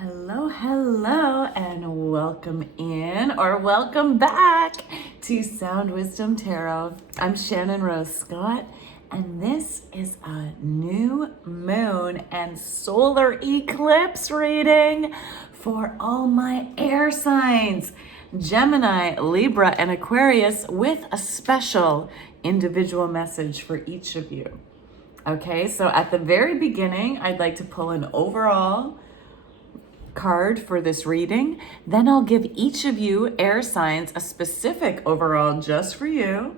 Hello, hello, and welcome in or welcome back to Sound Wisdom Tarot. I'm Shannon Rose Scott, and this is a new moon and solar eclipse reading for all my air signs, Gemini, Libra, and Aquarius, with a special individual message for each of you. Okay, so at the very beginning, I'd like to pull an overall card for this reading. Then I'll give each of you air signs a specific overall just for you,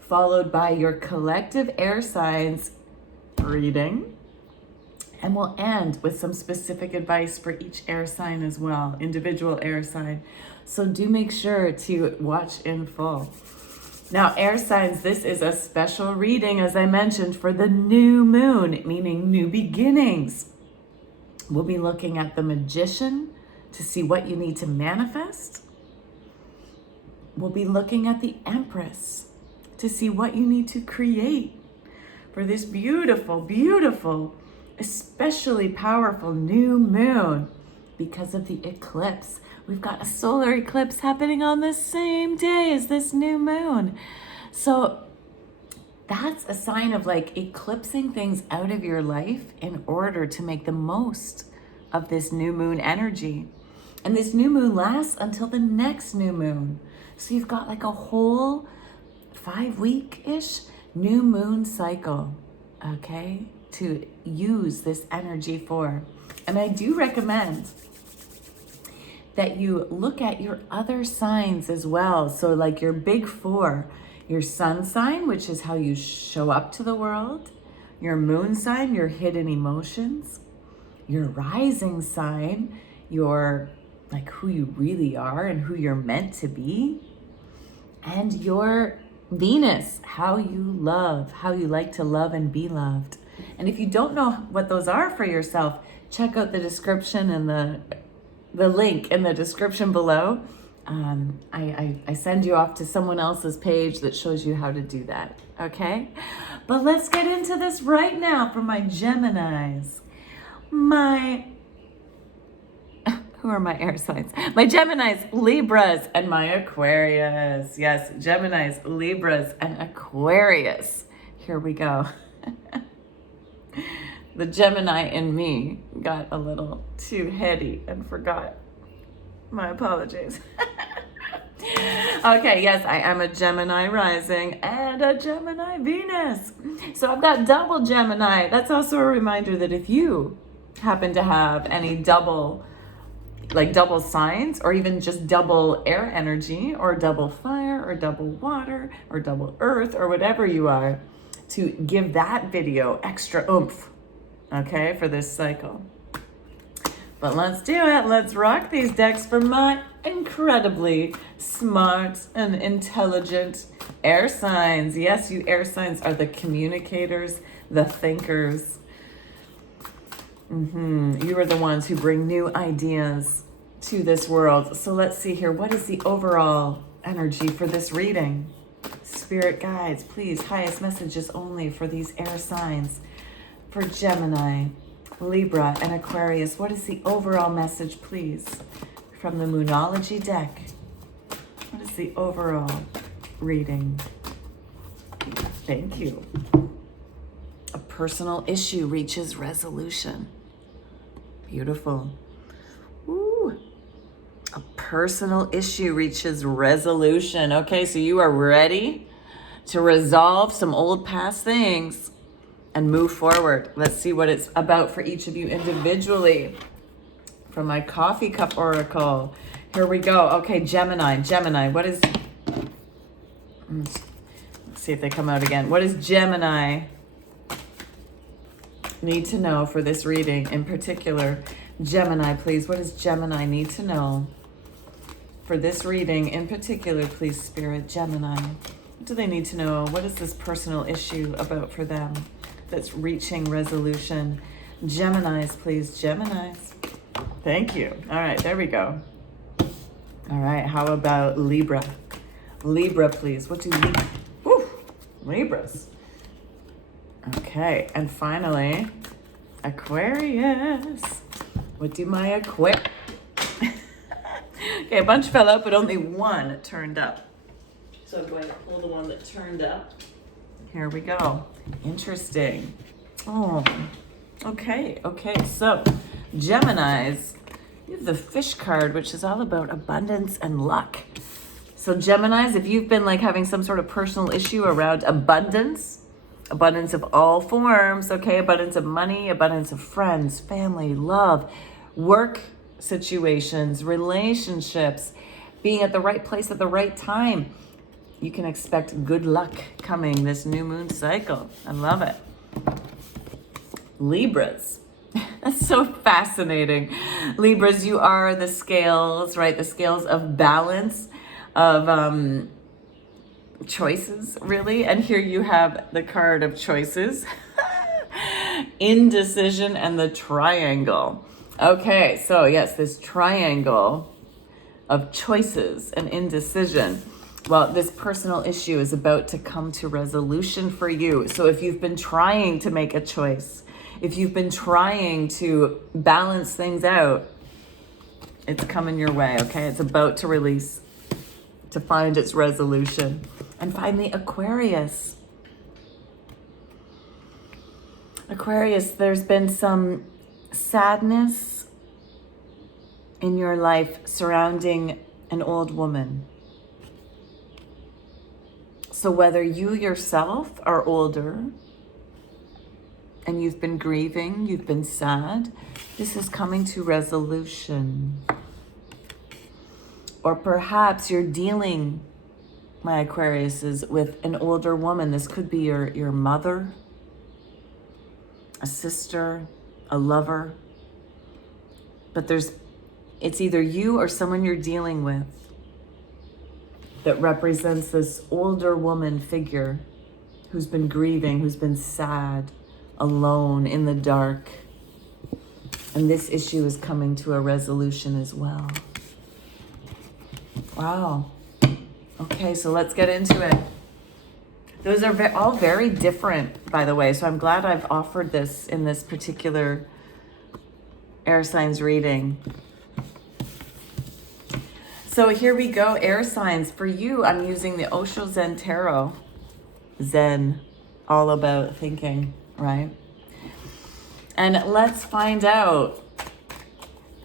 followed by your collective air signs reading. And we'll end with some specific advice for each air sign as well, individual air sign. So do make sure to watch in full. Now, air signs, this is a special reading, as I mentioned, for the new moon, meaning new beginnings. We'll be looking at the Magician to see what you need to manifest. We'll be looking at the Empress to see what you need to create for this beautiful, beautiful, especially powerful new moon because of the eclipse. We've got a solar eclipse happening on the same day as this new moon. So that's a sign of like eclipsing things out of your life in order to make the most of this new moon energy. And this new moon lasts until the next new moon. So you've got like a whole 5-week-ish new moon cycle, okay, to use this energy for. And I do recommend that you look at your other signs as well. So like your big four, your sun sign, which is how you show up to the world, your moon sign, your hidden emotions, your rising sign, your like who you really are and who you're meant to be, and your Venus, how you love, how you like to love and be loved. And if you don't know what those are for yourself, check out the description and the link in the description below. I send you off to someone else's page that shows you how to do that, okay? But let's get into this right now for my Geminis. Who are my air signs? My Geminis, Libras, and my Aquarius. Yes, Geminis, Libras, and Aquarius. Here we go. The Gemini in me got a little too heady and forgot. My apologies. Okay, yes, I am a Gemini rising and a Gemini Venus. So I've got double Gemini. That's also a reminder that if you happen to have any double signs, or even just double air energy, or double fire, or double water, or double earth, or whatever you are, to give that video extra oomph, okay, for this cycle. But let's do it. Let's rock these decks for my incredibly smart and intelligent air signs. Yes, you air signs are the communicators, the thinkers. You are the ones who bring new ideas to this world. So let's see here. What is the overall energy for this reading? Spirit guides, please, highest messages only for these air signs. For Gemini, Libra, and Aquarius, what is the overall message, please, from the Moonology deck? What is the overall reading? Thank you. A personal issue reaches resolution. Beautiful. Ooh. A personal issue reaches resolution. Okay, so you are ready to resolve some old past things and move forward. Let's see what it's about for each of you individually. From my coffee cup oracle. Here we go. Okay, Gemini, what is... Let's see if they come out again. What does Gemini need to know for this reading in particular? Gemini, please. What does Gemini need to know for this reading in particular, please, Spirit? Gemini. What do they need to know? What is this personal issue about for them that's reaching resolution? Geminis, please. Geminis. Thank you. All right, there we go. All right, how about Libra? Libra, please. What do Libras. Okay, and finally, Aquarius. What do my Aquarius... Okay, a bunch fell out, but only one turned up. So I'm going to pull the one that turned up. Here we go. Interesting. Oh, okay. So, Geminis, you have the Fish card, which is all about abundance and luck. So Geminis, if you've been like having some sort of personal issue around abundance of all forms, okay? Abundance of money, abundance of friends, family, love, work situations, relationships, being at the right place at the right time. You can expect good luck coming this new moon cycle. I love it. Libras. That's so fascinating. Libras, you are the scales, right? The scales of balance, of choices, really. And here you have the card of choices, indecision, and the triangle. Okay, so yes, this triangle of choices and indecision. Well, this personal issue is about to come to resolution for you. So if you've been trying to make a choice, if you've been trying to balance things out, it's coming your way, okay? It's about to release, to find its resolution. And finally, Aquarius. Aquarius, there's been some sadness in your life surrounding an old woman. So whether you yourself are older and you've been grieving, you've been sad, this is coming to resolution. Or perhaps you're dealing, my Aquariuses, with an older woman. This could be your mother, a sister, a lover. But it's either you or someone you're dealing with that represents this older woman figure who's been grieving, who's been sad, alone, in the dark. And this issue is coming to a resolution as well. Wow. Okay, so let's get into it. Those are all very different, by the way. So I'm glad I've offered this in this particular air signs reading. So here we go, air signs. For you, I'm using the Osho Zen Tarot. Zen, all about thinking, right? And let's find out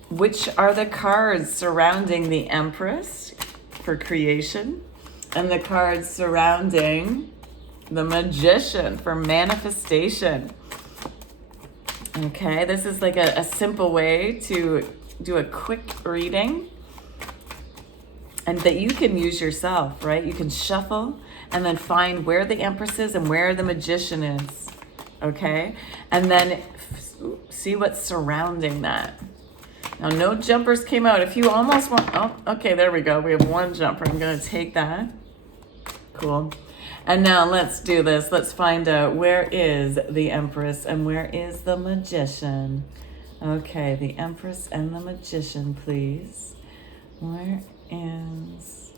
which are the cards surrounding the Empress for creation and the cards surrounding the Magician for manifestation. Okay, this is like a simple way to do a quick reading and that you can use yourself, right? You can shuffle and then find where the Empress is and where the Magician is, okay? And then see what's surrounding that. Now, no jumpers came out. If you almost want, oh, okay, there we go. We have one jumper. I'm gonna take that. Cool. And now let's do this. Let's find out where is the Empress and where is the Magician. Okay, the Empress and the Magician, please. Where is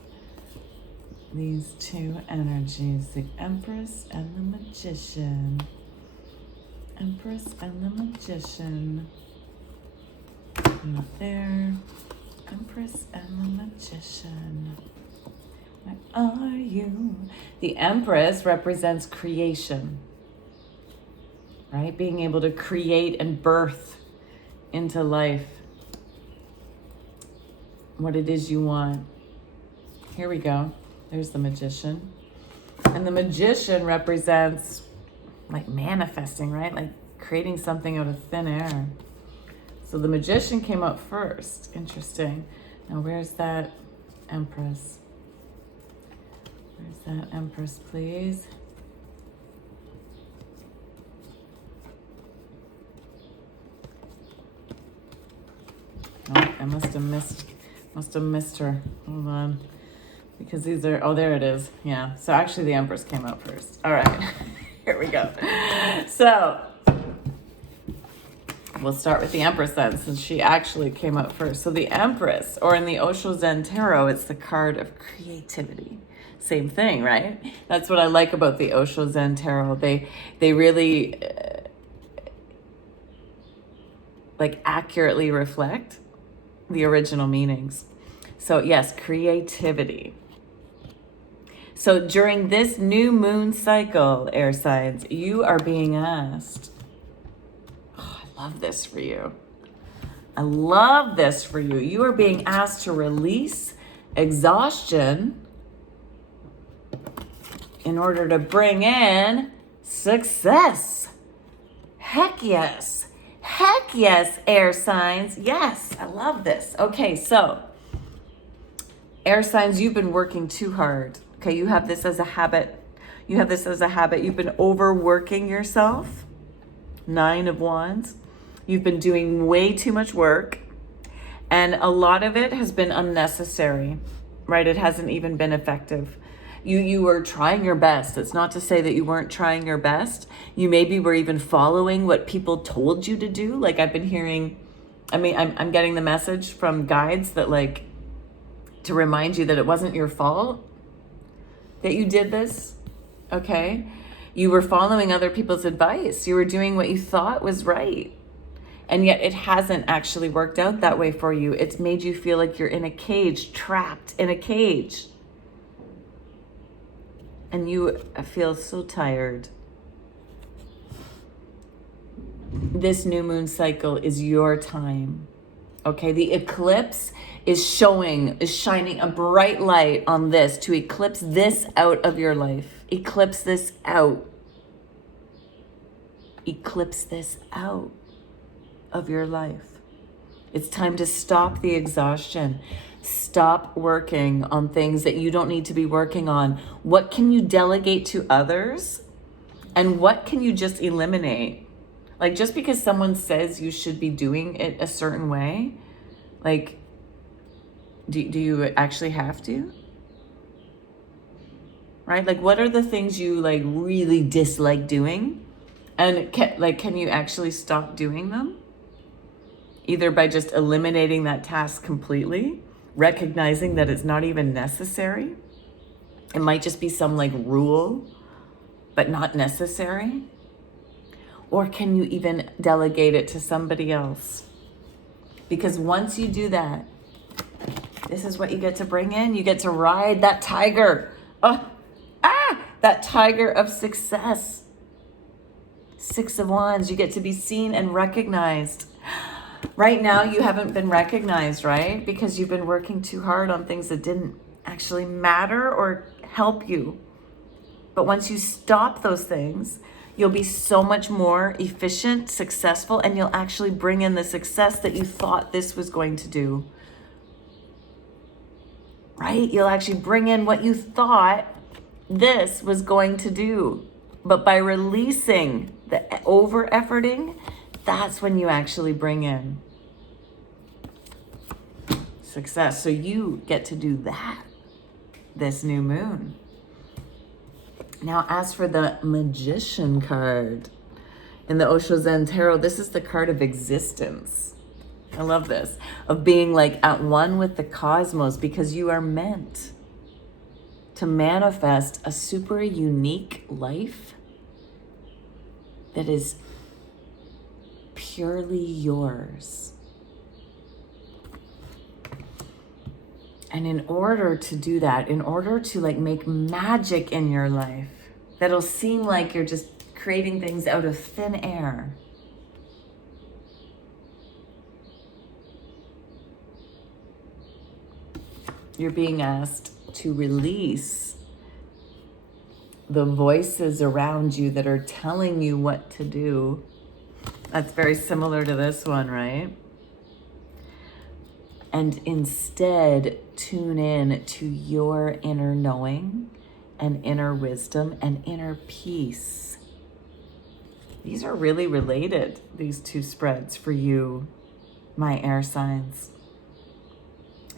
these two energies? The Empress and the Magician. Empress and the Magician. Not there. Empress and the Magician. Where are you? The Empress represents creation, right? Being able to create and birth into life what it is you want. Here we go. There's the Magician. And the Magician represents like manifesting, right? Like creating something out of thin air. So the Magician came up first. Interesting. Now where's that Empress? Where's that Empress, please? Oh, I must have missed her. Hold on. Because these are, oh, there it is. Yeah. So actually the Empress came out first. All right. Here we go. So we'll start with the Empress then, since she actually came up first. So the Empress, or in the Osho Zen Tarot, it's the card of creativity. Same thing, right? That's what I like about the Osho Zen Tarot. They really like accurately reflect the original meanings. So yes, creativity. So during this new moon cycle, air signs, you are being asked, oh, I love this for you. I love this for you. You are being asked to release exhaustion in order to bring in success. Heck yes. Heck yes, air signs. Yes, I love this. Okay, so air signs, you've been working too hard. Okay, you have this as a habit. You've been overworking yourself. 9 of Wands. You've been doing way too much work, and a lot of it has been unnecessary, right? It hasn't even been effective. You were trying your best. It's not to say that you weren't trying your best. You maybe were even following what people told you to do. Like I've been hearing, I'm getting the message from guides that like, to remind you that it wasn't your fault that you did this, okay? You were following other people's advice. You were doing what you thought was right. And yet it hasn't actually worked out that way for you. It's made you feel like you're in a cage, trapped in a cage. And you feel so tired. This new moon cycle is your time. Okay, the eclipse is shining a bright light on this to eclipse this out of your life. Eclipse this out. Eclipse this out of your life. It's time to stop the exhaustion. Stop working on things that you don't need to be working on. What can you delegate to others? And what can you just eliminate? Like just because someone says you should be doing it a certain way, like, do you actually have to? Right? Like what are the things you like really dislike doing? And can you actually stop doing them? Either by just eliminating that task completely, recognizing that it's not even necessary. It might just be some like rule, but not necessary. Or can you even delegate it to somebody else? Because once you do that, this is what you get to bring in. You get to ride that tiger. That tiger of success. 6 of Wands, you get to be seen and recognized. Right now, you haven't been recognized, right? Because you've been working too hard on things that didn't actually matter or help you. But once you stop those things, you'll be so much more efficient, successful, and you'll actually bring in the success that you thought this was going to do. Right? You'll actually bring in what you thought this was going to do. But by releasing the over-efforting, that's when you actually bring in success. So you get to do that this new moon. Now, as for the Magician card in the Osho Zen Tarot, this is the card of existence. I love this, of being like at one with the cosmos, because you are meant to manifest a super unique life that is purely yours. And in order to do that, in order to like make magic in your life, that'll seem like you're just creating things out of thin air, you're being asked to release the voices around you that are telling you what to do. That's very similar to this one, right? And instead tune in to your inner knowing and inner wisdom and inner peace. These are really related, these two spreads for you, my air signs.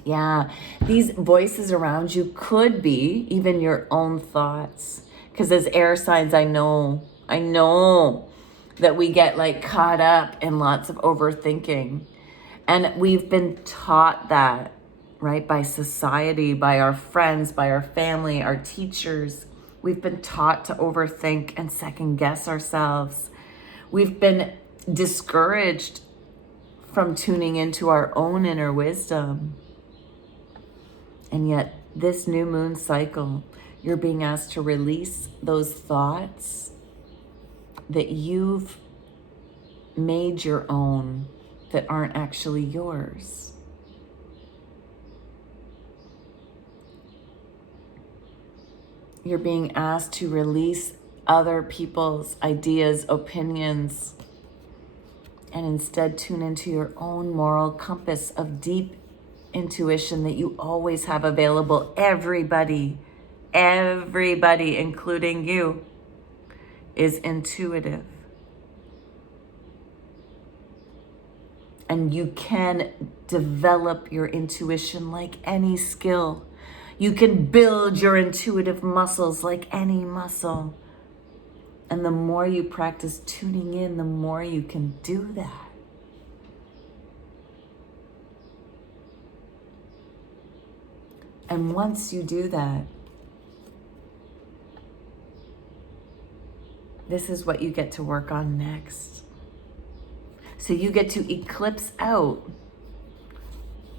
Yeah, these voices around you could be even your own thoughts. Because as air signs, I know that we get like caught up in lots of overthinking. And we've been taught that, right? By society, by our friends, by our family, our teachers. We've been taught to overthink and second guess ourselves. We've been discouraged from tuning into our own inner wisdom. And yet this new moon cycle, you're being asked to release those thoughts that you've made your own that aren't actually yours. You're being asked to release other people's ideas, opinions, and instead tune into your own moral compass of deep intuition that you always have available. Everybody, including you, is intuitive. And you can develop your intuition like any skill. You can build your intuitive muscles like any muscle. And the more you practice tuning in, the more you can do that. And once you do that, this is what you get to work on next. So you get to eclipse out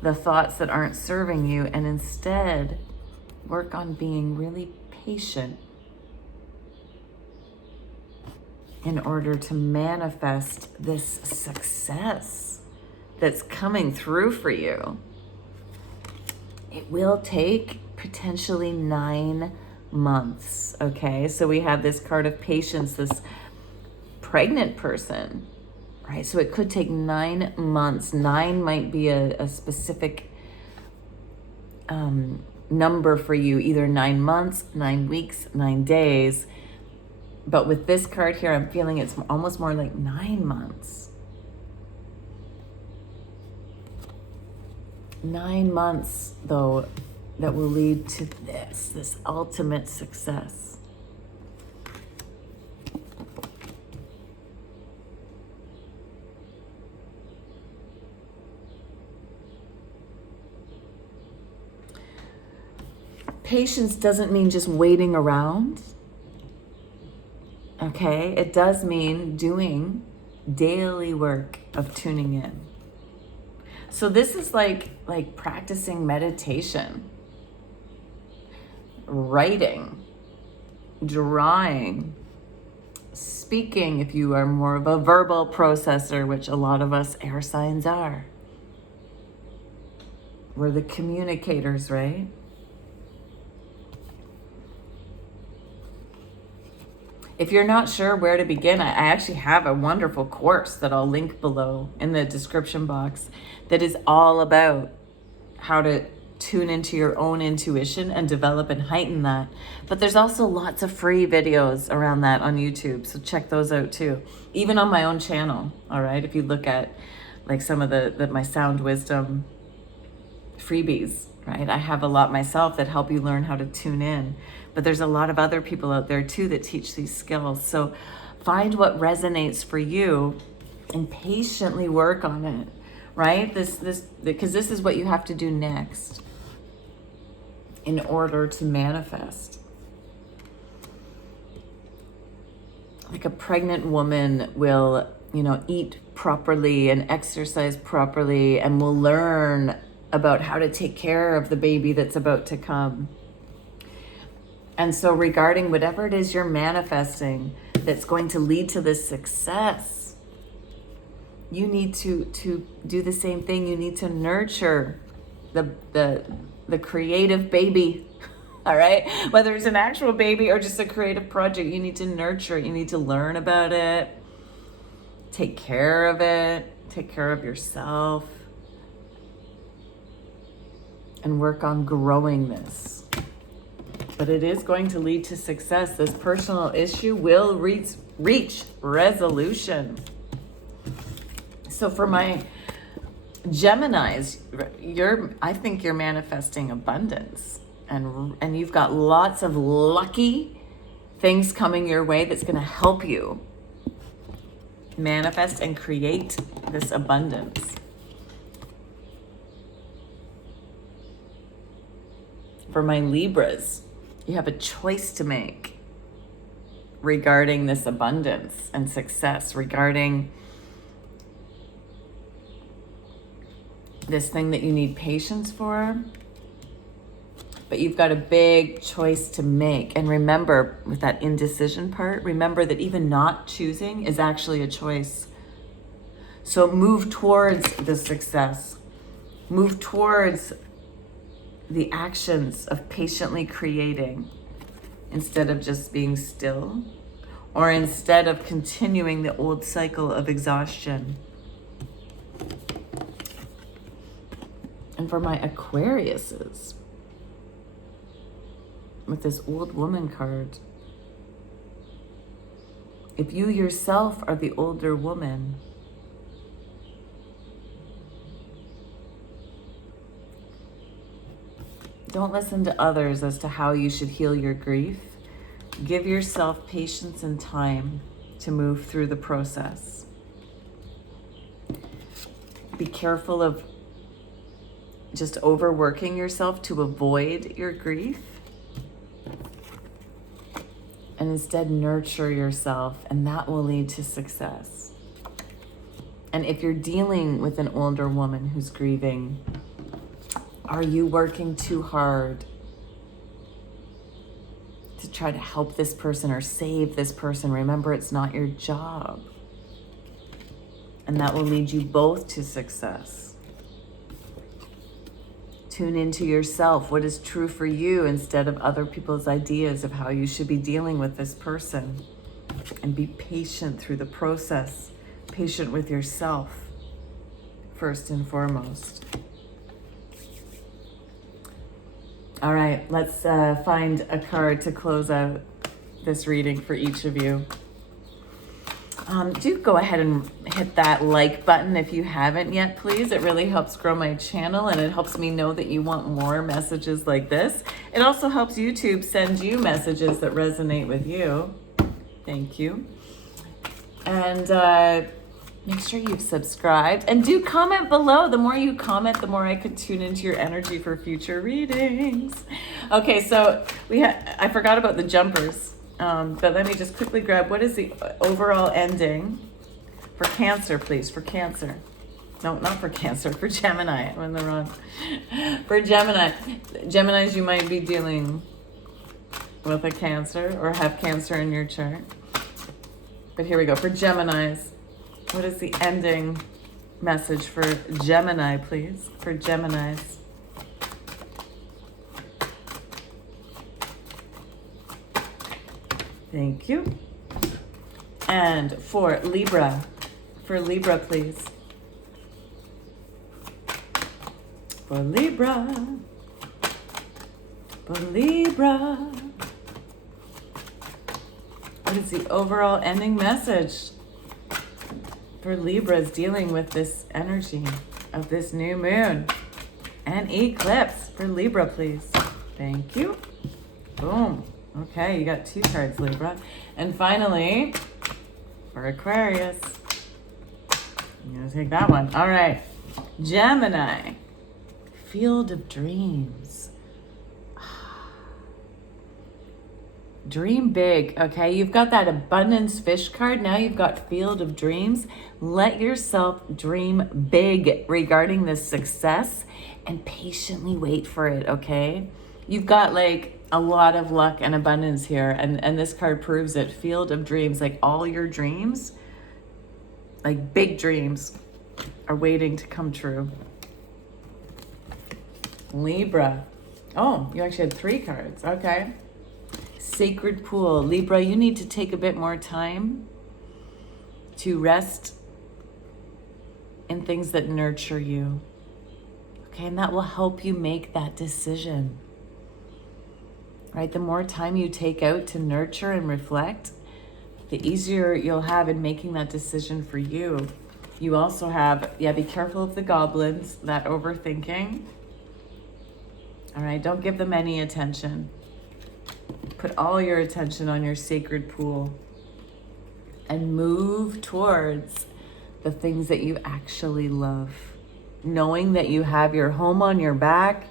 the thoughts that aren't serving you and instead work on being really patient in order to manifest this success that's coming through for you. It will take potentially 9 months, okay? So we have this card of patience, this pregnant person, right? So it could take 9 months. 9 might be a specific number for you, either 9 months, 9 weeks, 9 days. But with this card here, I'm feeling it's almost more like 9 months. 9 months, though, that will lead to this ultimate success. Patience doesn't mean just waiting around. Okay, it does mean doing daily work of tuning in. So this is like practicing meditation, writing, drawing, speaking if you are more of a verbal processor, which a lot of us air signs are. We're the communicators, right? If you're not sure where to begin, I actually have a wonderful course that I'll link below in the description box that is all about how to tune into your own intuition and develop and heighten that. But there's also lots of free videos around that on YouTube, so check those out too. Even on my own channel, all right? If you look at like some of my sound wisdom freebies, right? I have a lot myself that help you learn how to tune in. But there's a lot of other people out there too that teach these skills. So find what resonates for you and patiently work on it, right? Because this is what you have to do next in order to manifest. Like a pregnant woman will, eat properly and exercise properly and will learn about how to take care of the baby that's about to come. And so regarding whatever it is you're manifesting that's going to lead to this success, you need to do the same thing. You need to nurture the creative baby, all right? Whether it's an actual baby or just a creative project, you need to nurture it. You need to learn about it, take care of it, take care of yourself, and work on growing this. But it is going to lead to success. This personal issue will reach resolution. So for my Geminis, I think you're manifesting abundance, and you've got lots of lucky things coming your way that's going to help you manifest and create this abundance. For my Libras, you have a choice to make regarding this abundance and success, regarding this thing that you need patience for, but you've got a big choice to make. And remember, with that indecision part, remember that even not choosing is actually a choice. So move towards the success. Move towards the actions of patiently creating instead of just being still, or instead of continuing the old cycle of exhaustion. And for my Aquariuses, with this old woman card, if you yourself are the older woman, don't listen to others as to how you should heal your grief. Give yourself patience and time to move through the process. Be careful of just overworking yourself to avoid your grief. And instead nurture yourself, and that will lead to success. And if you're dealing with an older woman who's grieving, are you working too hard to try to help this person or save this person? Remember, it's not your job. And that will lead you both to success. Tune into yourself, what is true for you, instead of other people's ideas of how you should be dealing with this person. And be patient through the process. Patient with yourself, first and foremost. All right, let's find a card to close out this reading for each of you. Do go ahead and hit that like button if you haven't yet, please. It really helps grow my channel, and it helps me know that you want more messages like this. It also helps YouTube send you messages that resonate with you. Thank you. And make sure you've subscribed, and do comment below. The more you comment, the more I could tune into your energy for future readings. Okay, so I forgot about the jumpers, but let me just quickly grab, what is the overall ending for Cancer, please? For Cancer. No, not for Cancer, for Gemini. I'm in the wrong. For Gemini. Geminis, you might be dealing with a Cancer or have Cancer in your chart. But here we go. For Geminis, what is the ending message for Gemini, please? For Geminis. Thank you. And for Libra, please. For Libra. What is the overall ending message for Libras dealing with this energy of this new moon and eclipse? For Libra, please. Thank you. Boom. Okay, you got 2 cards, Libra. And finally, for Aquarius, I'm gonna take that one. All right, Gemini, Field of Dreams. Dream big, okay? You've got that abundance fish card. Now you've got Field of Dreams. Let yourself dream big regarding this success and patiently wait for it, okay? You've got like a lot of luck and abundance here, and this card proves it. Field of Dreams, like all your dreams, like big dreams, are waiting to come true. Libra. Oh, you actually had 3 cards, okay. Sacred Pool. Libra, you need to take a bit more time to rest in things that nurture you. Okay, and that will help you make that decision. Right? The more time you take out to nurture and reflect, the easier you'll have in making that decision for you. You also have, be careful of the goblins, that overthinking. All right, don't give them any attention. Put all your attention on your sacred pool and move towards the things that you actually love. Knowing that you have your home on your back,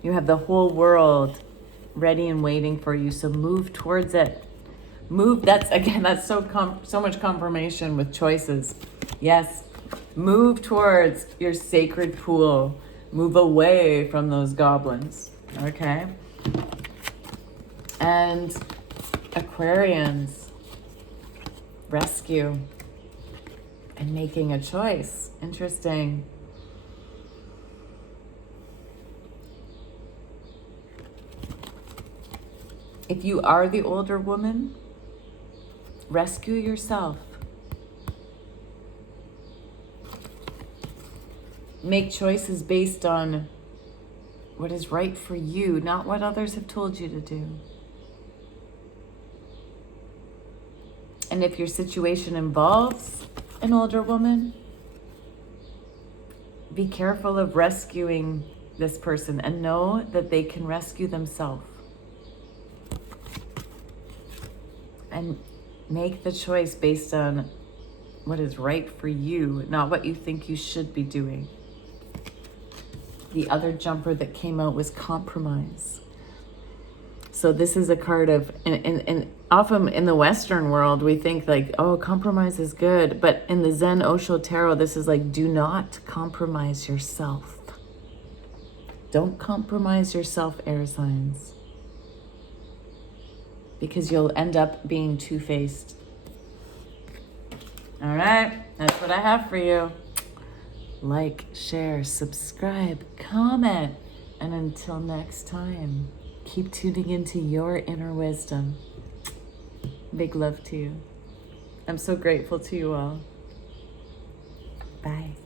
you have the whole world ready and waiting for you. So move towards it. Move. That's so much confirmation with choices. Yes, Move towards your sacred pool. Move away from those goblins, okay? And Aquarians, rescue and making a choice. Interesting. If you are the older woman, rescue yourself. Make choices based on what is right for you, not what others have told you to do. And if your situation involves an older woman, be careful of rescuing this person and know that they can rescue themselves. And make the choice based on what is right for you, not what you think you should be doing. The other jumper that came out was compromise. So this is a card of, and often in the Western world, we think like, oh, compromise is good. But in the Zen Osho Tarot, this is like, do not compromise yourself. Don't compromise yourself, air signs. Because you'll end up being two-faced. All right, that's what I have for you. Like, share, subscribe, comment. And until next time, keep tuning into your inner wisdom. Big love to you. I'm so grateful to you all. Bye.